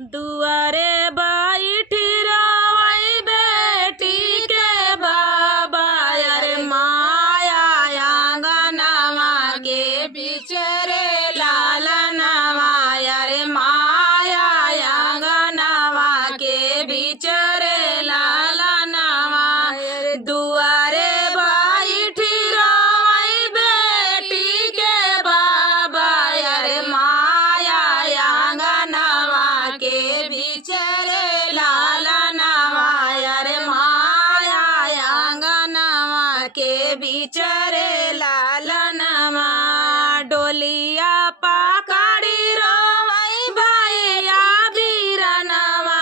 दुआरे बैठी रोवई बेटी के बाबा अरे माया आंगनवा के बिचरे लालनवा अरे माया आंगनवा के बिचरे लालनवा दुआरे बैठी रोवई बेटी के बाबा अरे माया आंगनवा के बिचरे लालनवा अरे माया आंगनवा के बिचरे लालनवा डोलिया पकड़ी रोवई भैया बीरनवा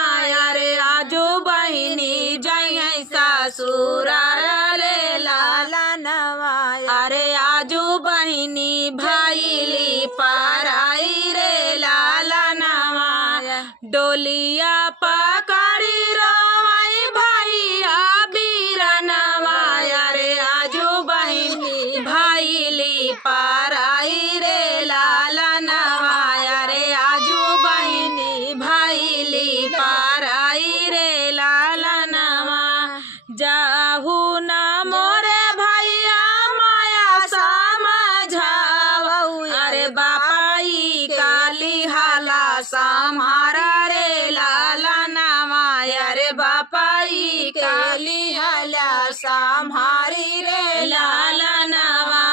अरे आजू बहिनी जय ससुर रे लालनवा अरे आजू बहिनी भैली पराई रे लालनवा डोलिया पकड़ी रोवई भैया बीरनवा अरे आजू बहिनी भैली पराई रे लालनवा अरे आजू बहिनी भैली पराई रे लालनवा जाहू न मोरे भैया माया समझावऊ अरे बापाई काली हाला सम्हारा रे लालनवा अरे बापाई काली हाला सम्हारी रे लालनवा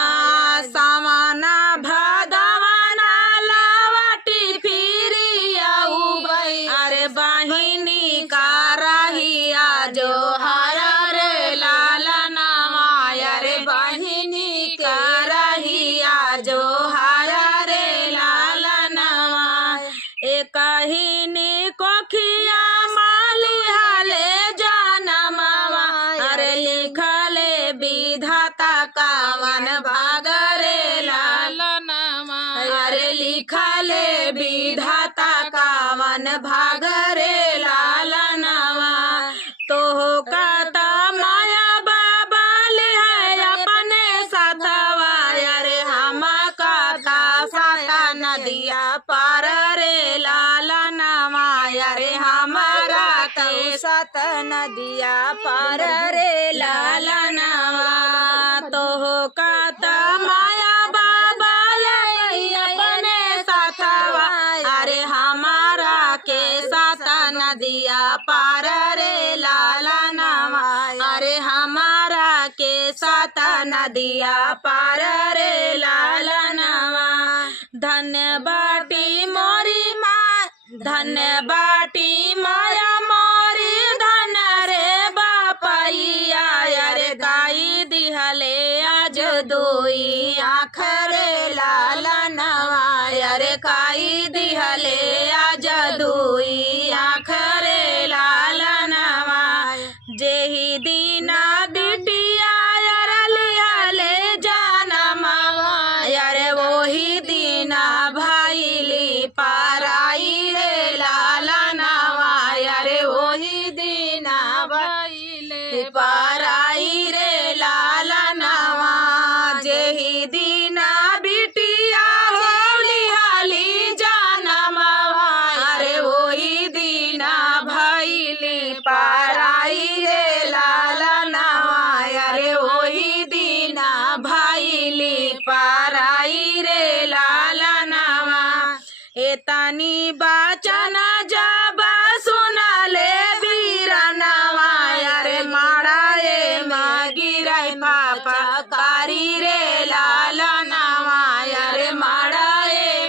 सामना भदवाना लावटी फिरी आऊबई अरे बहिनी का रहिया जो हरा रे लालनवा अरे बहिनी का रहिया जो हरा रे लालनवा एक ही कोखिया माली हाले जानमवा अरे लिखले विधाता कावन भाग रे लालनवा अरे लिखले विधाता कावन भाग रे लालनवा तो कहता माया बाबा लिहाय अपने साथवा अरे हम कहता साता नदिया पार रे लालनवा अरे हमारा के सात नदिया पार रे लालनवा तो कहता माया बाबा ले अपने साथवा अरे हमारा के सात नदिया पार रे लालनवा अरे हमारा के सात नदिया पार रे लालनवा धन्य बाटी मोरी माँ धन्य बाटी माया मोरी धन रे बापैया अरे गाई दिहले आज दोई आँख रे लालनवा अरे गाई दिहले आज दोई आँख रे लालनवा जेही दीना बिटिया अरे लिहले जानमवा अरे वही दीना भैली पराई रे लालनवा अरे वही दीना भैली पराई रे लालनवा जेही दीना बिटिया होली हाली जानमवा अरे वही दीना भैली पराई रे लालनवा अरे वही दीना भैली पराई रे लालनवा एतनी बचन जब सुनले बीरनवा अरे माराए गिरई पापा कारी रे लालनवा अरे माराए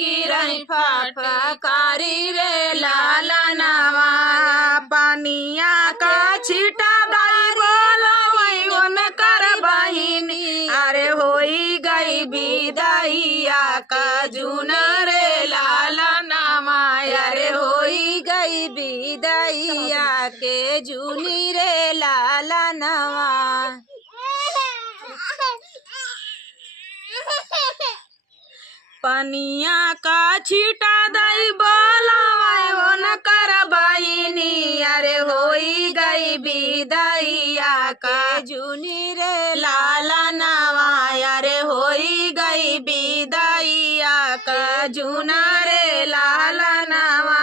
गिरई पापा कारी रे लालनवा पानिया का छिटा बाई बोलवई उन कर बहिनी अरे होई गई विदाइया का जून रे लालनवा अरे होई गई विदाइया के जूनी रे लालनवा पनिया का छीटा दई बोलावाय उन कर बहिनी अरे होई गई विदाइया का जूनी रे लालनवा अरे होई गई विदाइया का जूना रे लालनवा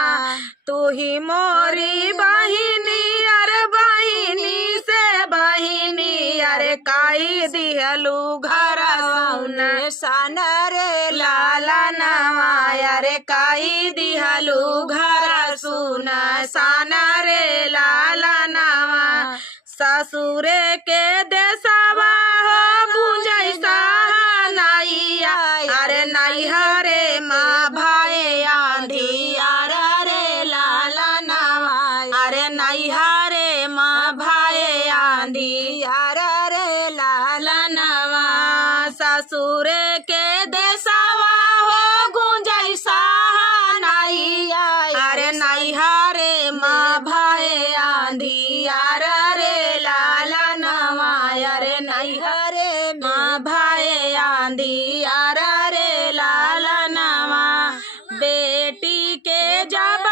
तू ही मोरी बहिनी अरे बहिनी से बहिनी अरे काई दिहलू घर सुन सन रे लाला नवा अरे काई दिहलू घर सुन सन रे लाला नवा ससुरे के देशवा हो बुझैसा नैया अरे नैहरे माँ भाई आंधी अरे लाला नवा अरे नैहरे माँ भाई आंधी अरे लाला नवा ससुरे के देशवा हो गुंजैसा नैया अरे नैहरे माँ भाई आंधी अरे लाला नवा अरे नैहरे माँ भाई आंधी अरे लाला नवा बेटी के जब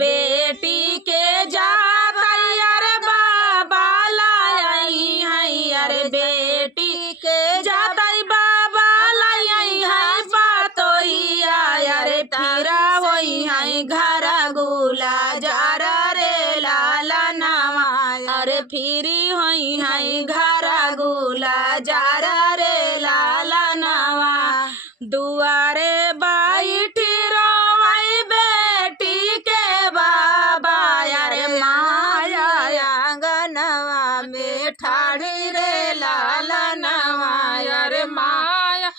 बेटी के जब अरे बाबा लाई है अरे बेटी के जातई बाबा लाई है बातोइया अरे फिरा होई है घर गुला जार रे लाला नवा अरे फिरी होई है घर गुला जार रे लाला नवा दुआरे बैठी रोई बेटी के बाबा अरे माया आंगनवा में ठाड़ी रे लाला नवा अरे माया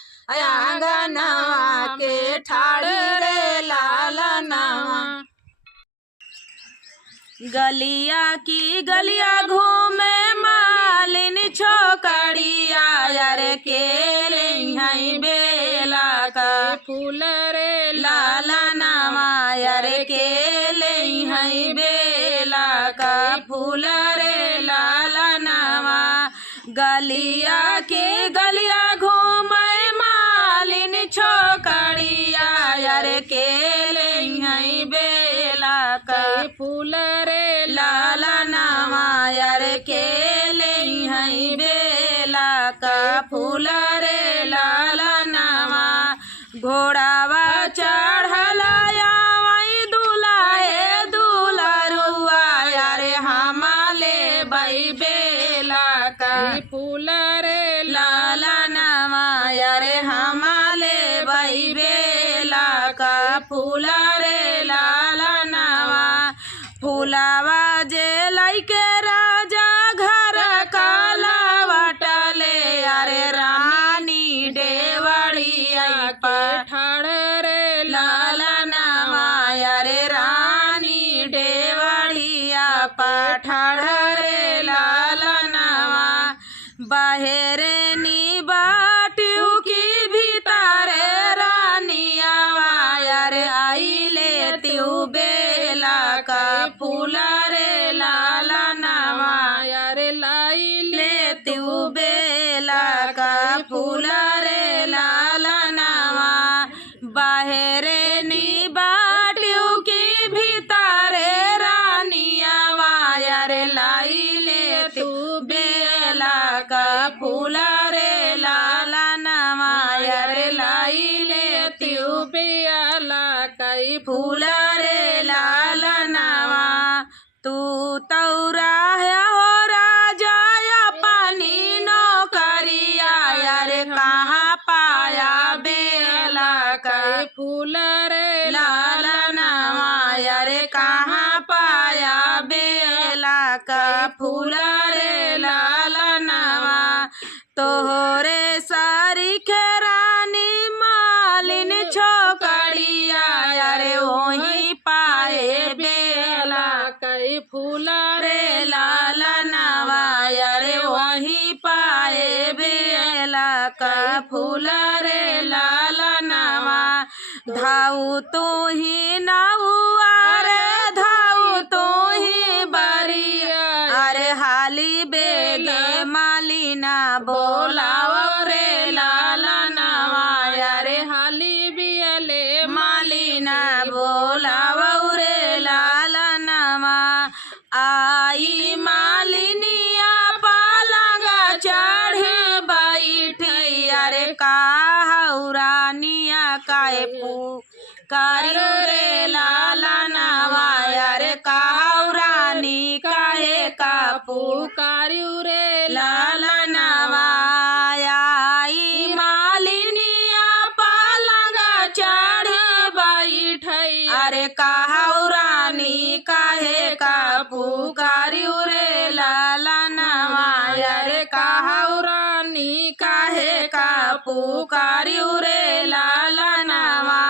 आंगनवा के ठाड़ी रे लाला नवा गलिया की गलिया घूमे मालिन छोकड़िया अरे केले हैं बेला का फूल रे लाला नवा अरे केले हैं बेला का फूल रे लाला नवा गलिया के गलिया घूमे मालिन छोकड़िया अरे केले हैं बेला का फूल रे लाला नवा अरे केले हैं बेला का फूल रे लाला नवा घोड़ावा चढ़ला वही दुलाए दुलरुआ अरे हमाले बई बेला का फूल रे लाला नवा अरे हमाले बई बेला का फूल रे लाला नवा फूलावा जे लैके राजा घर काला बटले अरे रानी डेवड़िया पठाड़ रे लाला नवा अरे रानी डेवड़िया पठाड़ रे लाला नवा बाहरे नी बाटियों की भीतरे रानिया अरे आई लेती बेला का फूल रे लाला नवा अरे लाई लेती बेला का फूल रे लाला नवा बाहरे नी बाटियों की भीतरे रानिया अरे लाई लेती बेला का फूल रे लाला नवा अरे लाई लेती बेला कई फूल रे लाला नवा तू तौरा हो राजा पानी नौकरिया अरे कहाँ पाया बेला कई फूल रे लाला नवा अरे कहाँ पाया बेला का फूल रे लाला नवा तोहरे सारी रानी मालिन छोकड़िया अरे वही पाए बेला कई फूल रे लाला नवा अरे वही पाए बेला का फूल रे लाला नवा धाऊ तू ही नाऊ अरे धाऊ तू ही बरिया अरे हाली बेगे मालिना बोलाव रे लाला नवा अरे हाली बियले मालिना बोलाव रे लाला नवा आई मालिनिया पालंगा चढ़े बैठी अरे काहुरानिया काय पू कारियो रे लाला नवा पुकारियु रे लालनवा आई मालिनिया पालंग चढ़ी बैठई अरे कहौ रानी काहे का पुकारियु रे लालनवा अरे कहौ रानी काहे का पुकारियु रे लालनवा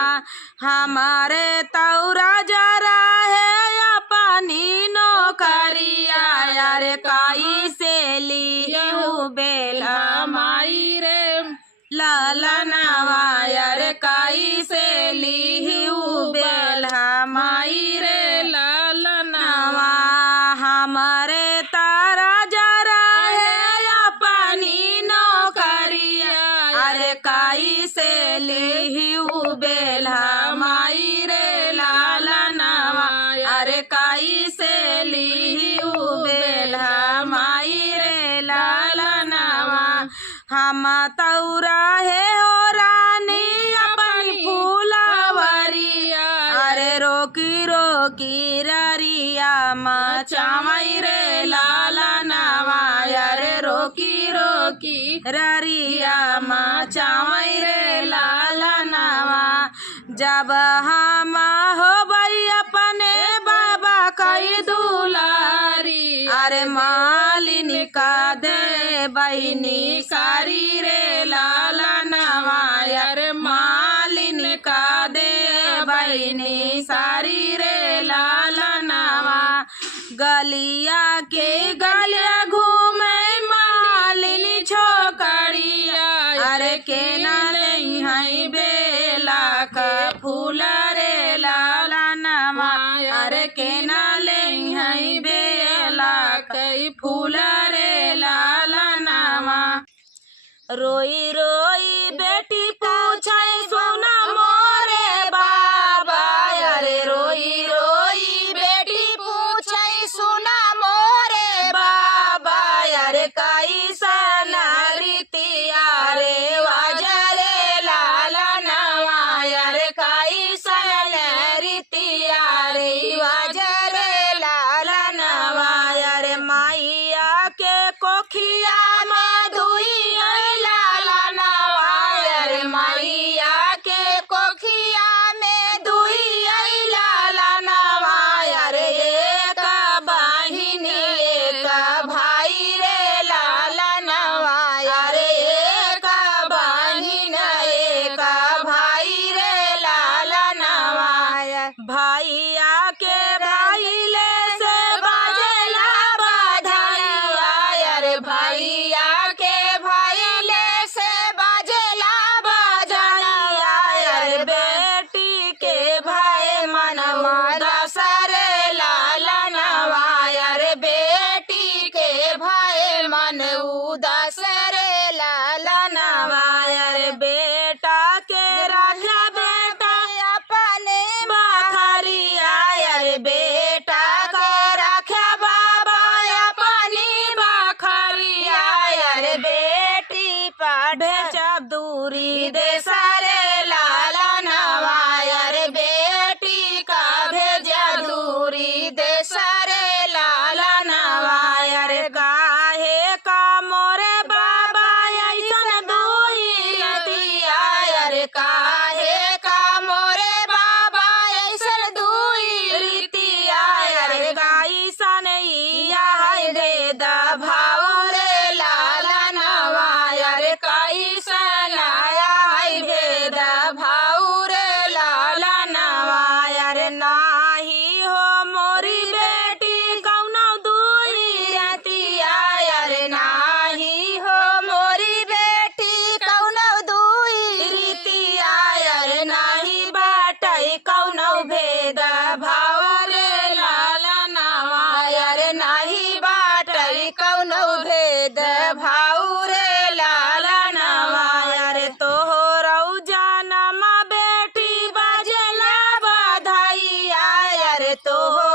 हमारे तौरा जरा है अपनी नौकरिया अरे काई से लिहु बेला माई रे लालनवा अरे काई से लिहु बेला माई रे लालनवा हमारे तारा जरा है अपनी नौकरिया अरे काई से लिहु बेला माई रे लालनवा अरे काई से लिहु बेला माई रे लालनवा हम तौरा है हो रानी अपनी फूलवरिया अरे रोकी रोकी ररिया मचावई रे लालनवा अरे रोकी रोकी ररिया मचावई रे लालनवा जब हम होबई अपने बाबा कई दुलारी अरे मालिनी का दे बहिनी सारी रे लालनवा अरे मालिनी का दे बहिनी सारी रे लालनवा गलिया के गलिया घूमे मालिनी छोकरिया अरे के नाले हई बेला का फूल रे लालनवा अरे के नाले हई बेला कई फूल रे लालनवा रोई रोई बेटी पूछे सुना मोरे बाबा अरे रोई रोई बेटी पूछे सुना मोरे बाबा अरे काई सना रीतिया रे वाजरे लालनवा अरे काई सना रीतिया रे वाजरे लालनवा अरे माइया के कोखिया में दुई लालनवा अरे माइया के कोखिया में दुई लालनवा अरे एक बहिनी एक भाई रे लालनवा अरे एक बहिन एक भाई रे लालनवा भाइया के भाईले से बाजेला बधाइया अरे भाइया के भाईले से बाजेला बधाइया अरे बेटी के भाई मन दसरे लालनवा अरे बेटी के भाई मन उदसरे लालनवा अरे बेटा के राखा बेटा अपने बखरिया अरे बेटा के राखा बाबा अपनी बखरिया अरे बेटी पढ़े जब दूरी दे सारे लालनवा अरे बेटी का भेजा दूरी दे सारे लालनवा अरे काहे का मोरे बाबा ऐसन दूरी अतिया अरे काहे का मोरे बाबा ऐसन दूरी रीतिया अरे गाई सनैया है वेद भाव रे लालनवा अरे काई सनाया है वेद भाव रे लालनवा अरे नाही हो मोरी बेटी कौनो दूरी रतिया अरे नाही हो मोरी बेटी कौनो दूरी रीतिया अरे नाही बाटई कौनो भेद भाव रे लालनवा अरे नाही बाटई कौनो भेद भाव रे लालनवा अरे तोहरौ जनमा बेटी बाजेला बधाइया अरे तोहर